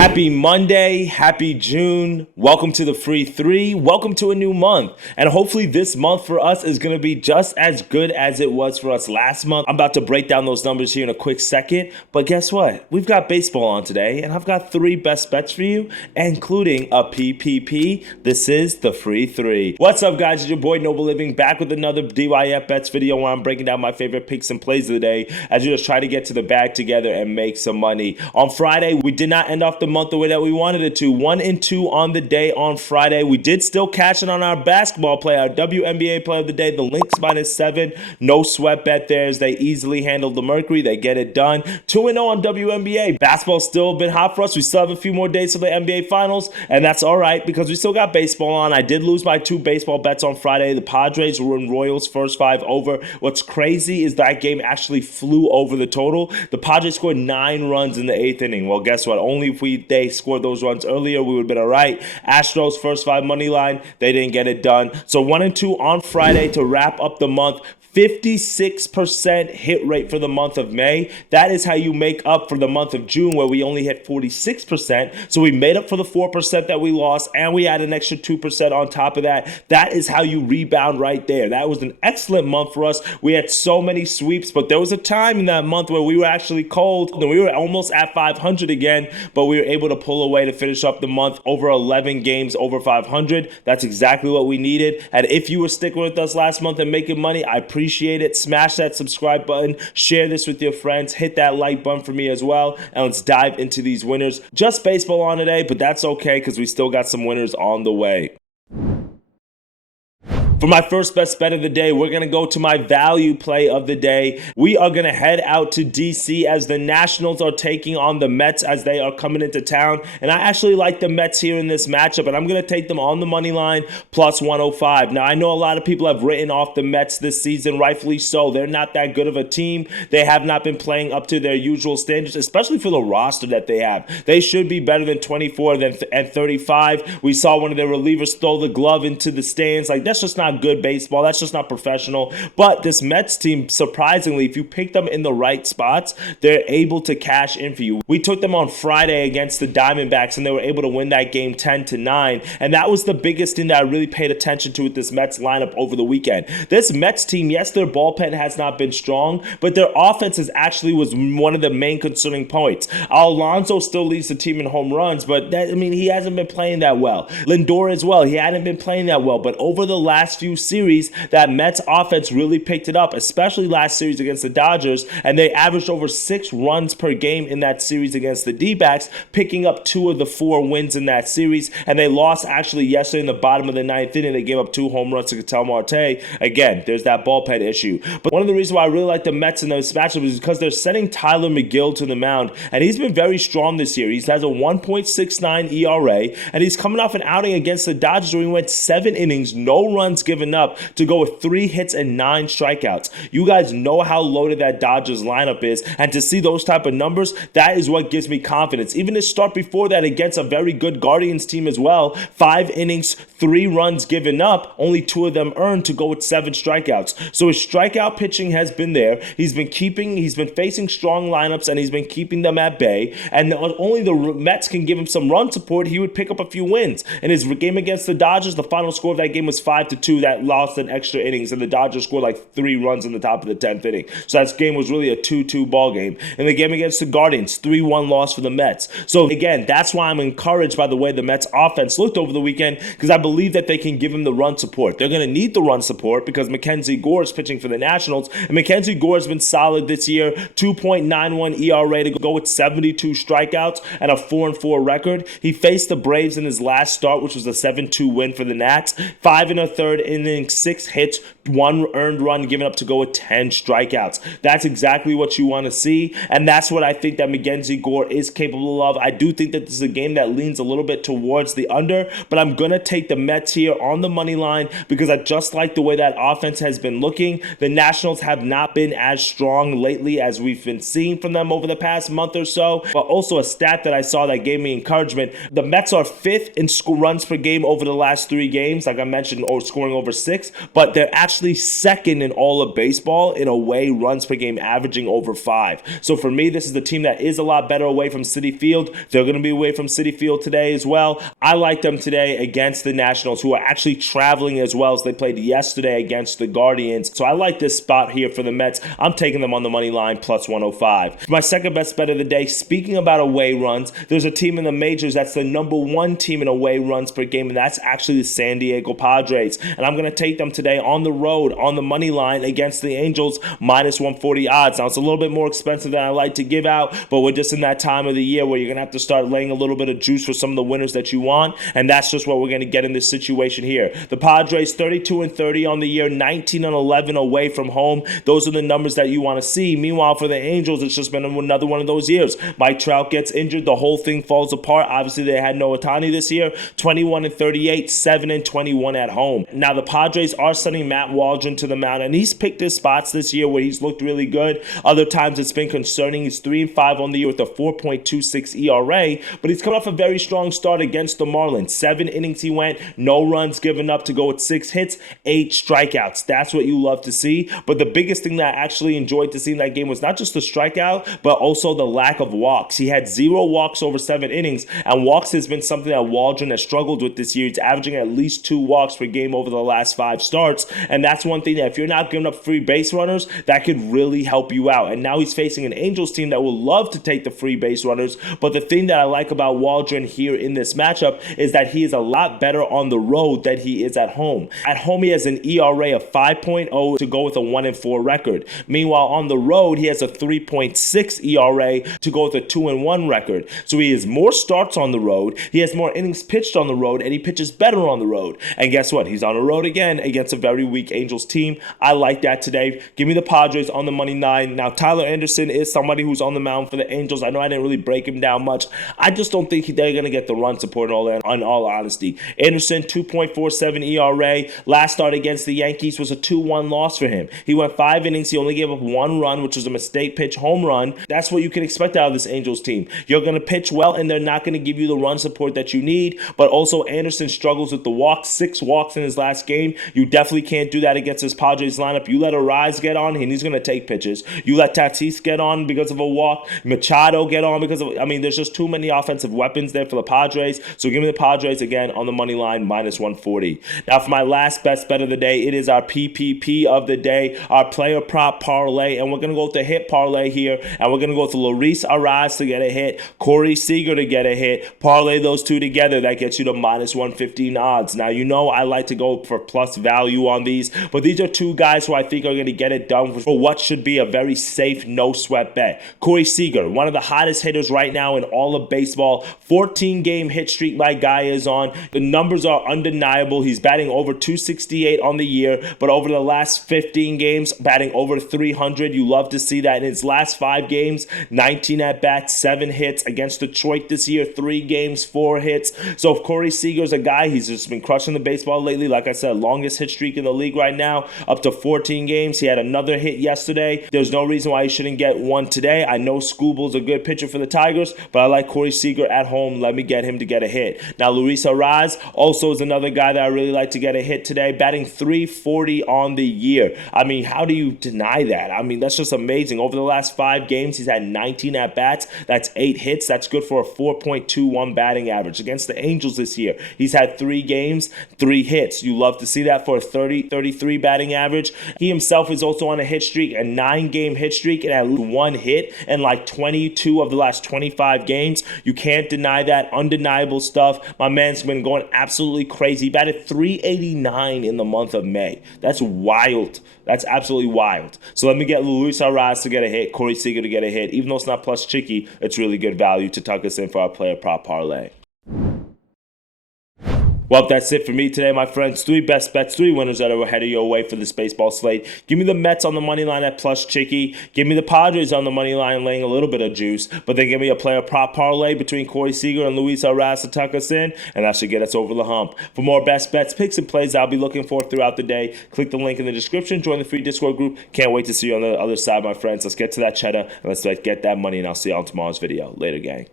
Happy Monday, happy June, welcome to the Free 3, welcome to a new month, and hopefully this month for us is going to be just as good as it was for us last month. I'm about to break down those numbers here in a quick second, but guess what? We've got baseball on today, and I've got 3 best bets for you, including a PPP. This is the Free 3. What's up, guys? It's your boy Noble Living back with another DYF Bets video where I'm breaking down my favorite picks and plays of the day as we just try to get to the bag together and make some money. On Friday, we did not end off the month the way that we wanted it to. 1-2 on the day on Friday. We did still cash in on our basketball play, our WNBA play of the day, the Lynx -7. No sweat bet there as they easily handled the Mercury. They get it done. 2-0 on WNBA. Basketball's still been hot for us. We still have a few more days to the NBA Finals, and that's all right because we still got baseball on. I did lose my 2 baseball bets on Friday. The Padres were in Royals first 5 over. What's crazy is that game actually flew over the total. The Padres scored 9 runs in the 8th inning. Well, guess what? Only if they scored those runs earlier, we would have been all right. Astros first 5 money line, they didn't get it done. So 1-2 on Friday to wrap up the month. 56% hit rate for the month of May. That is how you make up for the month of June where we only hit 46%. So we made up for the 4% that we lost and we had an extra 2% on top of that. That is how you rebound right there. That was an excellent month for us. We had so many sweeps, but there was a time in that month where we were actually cold and we were almost at 500 again, but we were able to pull away to finish up the month over 11 games over 500. That's exactly what we needed. And if you were sticking with us last month and making money, I appreciate it. Smash that subscribe button, share this with your friends, hit that like button for me as well, and let's dive into these winners. Just baseball on today, but that's okay because we still got some winners on the way. For my first best bet of the day, we're going to go to my value play of the day. We are going to head out to D.C. as the Nationals are taking on the Mets as they are coming into town. And I actually like the Mets here in this matchup, and I'm going to take them on the money line plus 105. Now, I know a lot of people have written off the Mets this season, rightfully so. They're not that good of a team. They have not been playing up to their usual standards, especially for the roster that they have. They should be better than 24 and 35. We saw one of their relievers throw the glove into the stands. Like, that's just not good baseball. That's just not professional. But this Mets team, surprisingly, if you pick them in the right spots, they're able to cash in for you. We took them on Friday against the Diamondbacks, and they were able to win that game 10-9. And that was the biggest thing that I really paid attention to with this Mets lineup over the weekend. This Mets team, yes, their bullpen has not been strong, but their offense was one of the main concerning points. Alonso still leads the team in home runs, but he hasn't been playing that well. Lindor as well, he hadn't been playing that well. But over the last few series, that Mets offense really picked it up, especially last series against the Dodgers, and they averaged over 6 runs per game in that series against the D-backs, picking up 2 of the 4 wins in that series, and they lost actually yesterday in the bottom of the 9th inning. They gave up 2 home runs to Ketel Marte. Again, there's that bullpen issue. But one of the reasons why I really like the Mets in this matchup is because they're sending Tyler McGill to the mound, and he's been very strong this year. He has a 1.69 ERA, and he's coming off an outing against the Dodgers where he went 7 innings, no runs given up, to go with 3 hits and 9 strikeouts. You guys know how loaded that Dodgers lineup is, and to see those type of numbers, that is what gives me confidence. Even his start before that against a very good Guardians team as well, 5 innings, 3 runs given up, only 2 of them earned to go with 7 strikeouts. So his strikeout pitching has been there. He's been facing strong lineups, and he's been keeping them at bay, and only the Mets can give him some run support. He would pick up a few wins. In his game against the Dodgers, the final score of that game was 5-2. That lost in extra innings, and the Dodgers scored like 3 runs in the top of the 10th inning. So that game was really a 2-2 ball game. In the game against the Guardians, 3-1 loss for the Mets. So again, that's why I'm encouraged by the way the Mets offense looked over the weekend, because I believe that they can give him the run support. They're going to need the run support because Mackenzie Gore is pitching for the Nationals, and Mackenzie Gore has been solid this year. 2.91 ERA to go with 72 strikeouts and a 4-4 record. He faced the Braves in his last start, which was a 7-2 win for the Nats. 5 1/3 innings, 6 hits, 1 earned run given up to go with 10 strikeouts. That's exactly what you want to see, and that's what I think that Mackenzie Gore is capable of. I do think that this is a game that leans a little bit towards the under, but I'm going to take the Mets here on the money line because I just like the way that offense has been looking. The Nationals have not been as strong lately as we've been seeing from them over the past month or so, but also a stat that I saw that gave me encouragement. The Mets are 5th in runs per game over the last 3 games, like I mentioned, or scoring scoring over 6, but they're actually second in all of baseball in away runs per game, averaging over 5. So for me, this is the team that is a lot better away from Citi Field. They're going to be away from Citi Field today as well. I like them today against the Nationals, who are actually traveling as well, as they played yesterday against the Guardians. So I like this spot here for the Mets. I'm taking them on the money line plus 105. For my second best bet of the day, speaking about away runs, there's a team in the majors that's the number 1 team in away runs per game, and that's actually the San Diego Padres. And I'm going to take them today on the road on the money line against the Angels, minus 140 odds. Now, it's a little bit more expensive than I like to give out, but we're just in that time of the year where you're going to have to start laying a little bit of juice for some of the winners that you want, and that's just what we're going to get in this situation here. The Padres 32-30 on the year, 19-11 away from home. Those are the numbers that you want to see. Meanwhile, for the Angels, it's just been another one of those years. Mike Trout gets injured, the whole thing falls apart. Obviously, they had no Ohtani this year. 21-38, 7-21 at home. Now, the Padres are sending Matt Waldron to the mound, and he's picked his spots this year where he's looked really good. Other times it's been concerning. He's 3-5 on the year with a 4.26 ERA, but he's coming off a very strong start against the Marlins. 7 innings he went, no runs given up to go with 6 hits, 8 strikeouts. That's what you love to see. But the biggest thing that I actually enjoyed to see in that game was not just the strikeout, but also the lack of walks. He had 0 walks over 7 innings, and walks has been something that Waldron has struggled with this year. He's averaging at least 2 walks per game over the last 5 starts, and that's one thing that if you're not giving up free base runners, that could really help you out. And now he's facing an Angels team that will love to take the free base runners, but the thing that I like about Waldron here in this matchup is that he is a lot better on the road than he is at home. At home, he has an ERA of 5.0 to go with a 1-4 record. Meanwhile, on the road, he has a 3.6 ERA to go with a 2-1 record. So he has more starts on the road, he has more innings pitched on the road, and he pitches better on the road. And guess what? He's on the road again against a very weak Angels team. I like that today. Give me the Padres on the money line. Now, Tyler Anderson is somebody who's on the mound for the Angels. I know I didn't really break him down much. I just don't think they're going to get the run support and all that, in all honesty. Anderson, 2.47 ERA. Last start against the Yankees was a 2-1 loss for him. He went 5 innings. He only gave up 1 run, which was a mistake pitch home run. That's what you can expect out of this Angels team. You're going to pitch well, and they're not going to give you the run support that you need. But also, Anderson struggles with the walks. 6 walks in his last game. You definitely can't do that against this Padres lineup. You let Arise get on, and he's going to take pitches. You let Tatis get on because of a walk. Machado get on because of, there's just too many offensive weapons there for the Padres. So give me the Padres again on the money line, minus 140. Now, for my last best bet of the day, it is our PPP of the day, our player prop parlay, and we're going to go with the hit parlay here, and we're going to go with Luis Arise to get a hit, Corey Seager to get a hit. Parlay those two together, that gets you to minus 115 odds. Now, you know I like to go for plus value on these, but these are 2 guys who I think are going to get it done for what should be a very safe, no-sweat bet. Corey Seager, one of the hottest hitters right now in all of baseball. 14-game hit streak my guy is on. The numbers are undeniable. He's batting over 268 on the year, but over the last 15 games, batting over 300. You love to see that. In his last 5 games, 19 at-bats, 7 hits. Against Detroit this year, 3 games, 4 hits. So if Corey Seager's a guy, he's just been crushing the baseball lately. Like I said, longest hit streak in the league right now, up to 14 games. He had another hit yesterday. There's no reason why he shouldn't get one today. I know Scooble's a good pitcher for the Tigers, but I like Corey Seager at home. Let me get him to get a hit. Now, Luis Arise also is another guy that I really like to get a hit today, batting 340 on the year. How do you deny that? That's just amazing. Over the last 5 games, he's had 19 at-bats. That's 8 hits. That's good for a 4.21 batting average. Against the Angels this year, he's had 3 games, 3 hits. You love to see that for a 33 batting average. He himself is also on a hit streak, a 9-game hit streak, and at least 1 hit in like 22 of the last 25 games. You can't deny that. Undeniable stuff. My man's been going absolutely crazy. He batted 389 in the month of May. That's wild. That's absolutely wild. So let me get Luis Arise to get a hit, Corey Seager to get a hit. Even though it's not plus chicky, it's really good value to tuck us in for our player prop parlay. Well, that's it for me today, my friends. 3 best bets, 3 winners that are headed your way for this baseball slate. Give me the Mets on the money line at plus chicky. Give me the Padres on the money line laying a little bit of juice. But then give me a player prop parlay between Corey Seager and Luis Arise to tuck us in, and that should get us over the hump. For more best bets, picks, and plays I'll be looking for throughout the day, click the link in the description. Join the free Discord group. Can't wait to see you on the other side, my friends. Let's get to that cheddar, and let's get that money, and I'll see you on tomorrow's video. Later, gang.